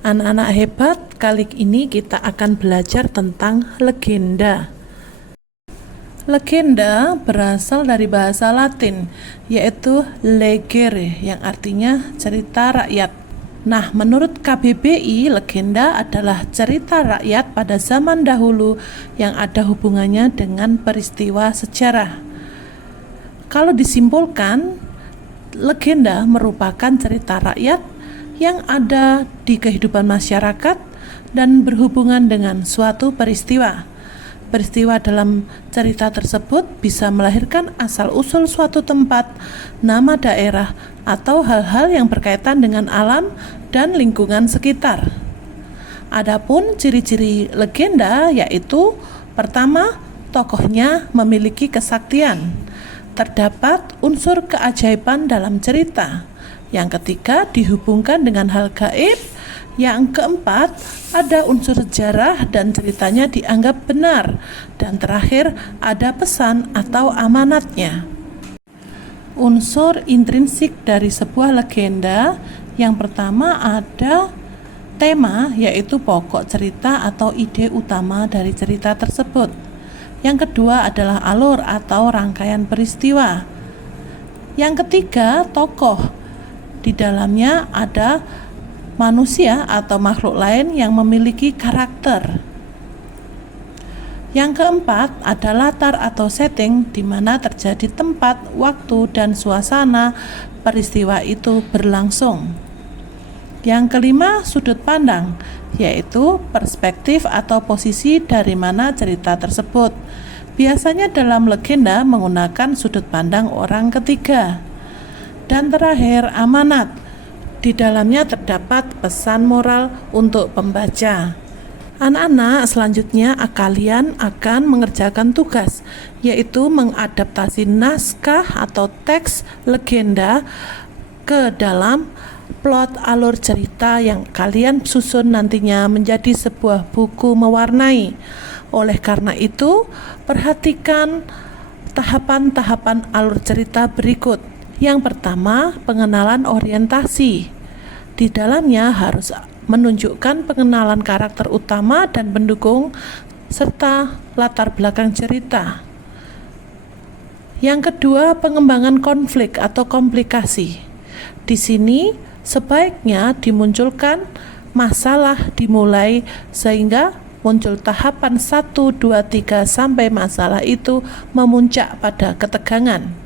Anak-anak hebat, kali ini kita akan belajar tentang legenda. Legenda berasal dari bahasa Latin, yaitu legere, yang artinya cerita rakyat. Nah, menurut KBBI, legenda adalah cerita rakyat pada zaman dahulu yang ada hubungannya dengan peristiwa sejarah. Kalau disimpulkan, legenda merupakan cerita rakyat yang ada di kehidupan masyarakat dan berhubungan dengan suatu peristiwa. Peristiwa dalam cerita tersebut bisa melahirkan asal-usul suatu tempat, nama daerah, atau hal-hal yang berkaitan dengan alam dan lingkungan sekitar. Adapun ciri-ciri legenda yaitu: pertama, tokohnya memiliki kesaktian. Terdapat unsur keajaiban dalam cerita. Yang ketiga, dihubungkan dengan hal gaib. Yang keempat, ada unsur sejarah dan ceritanya dianggap benar. Dan terakhir, ada pesan atau amanatnya. Unsur intrinsik dari sebuah legenda, yang pertama ada tema, yaitu pokok cerita atau ide utama dari cerita tersebut. Yang kedua adalah alur atau rangkaian peristiwa. Yang ketiga, tokoh. Di dalamnya ada manusia atau makhluk lain yang memiliki karakter. Yang keempat ada latar atau setting, di mana terjadi tempat, waktu, dan suasana peristiwa itu berlangsung. Yang kelima, sudut pandang, yaitu perspektif atau posisi dari mana cerita tersebut. Biasanya dalam legenda menggunakan sudut pandang orang ketiga. Dan terakhir, amanat. Di dalamnya terdapat pesan moral untuk pembaca. Anak-anak, selanjutnya kalian akan mengerjakan tugas, yaitu mengadaptasi naskah atau teks legenda ke dalam plot alur cerita yang kalian susun nantinya menjadi sebuah buku mewarnai. Oleh karena itu, perhatikan tahapan-tahapan alur cerita berikut. Yang pertama, pengenalan orientasi. Di dalamnya harus menunjukkan pengenalan karakter utama dan pendukung serta latar belakang cerita. Yang kedua, pengembangan konflik atau komplikasi. Di sini sebaiknya dimunculkan masalah dimulai sehingga muncul tahapan 1, 2, 3 sampai masalah itu memuncak pada ketegangan.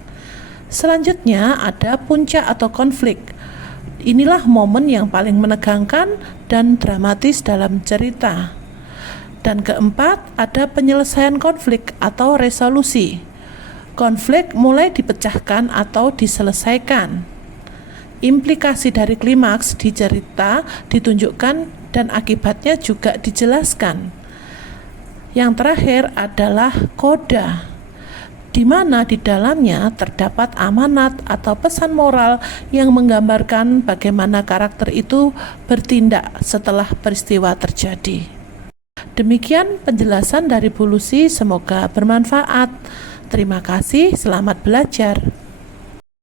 Selanjutnya ada puncak atau konflik. Inilah momen yang paling menegangkan dan dramatis dalam cerita. Dan keempat, ada penyelesaian konflik atau resolusi. Konflik mulai dipecahkan atau diselesaikan. Implikasi dari klimaks di cerita ditunjukkan dan akibatnya juga dijelaskan. Yang terakhir adalah koda, di mana di dalamnya terdapat amanat atau pesan moral yang menggambarkan bagaimana karakter itu bertindak setelah peristiwa terjadi. Demikian penjelasan dari Bu Lucy, semoga bermanfaat. Terima kasih, selamat belajar.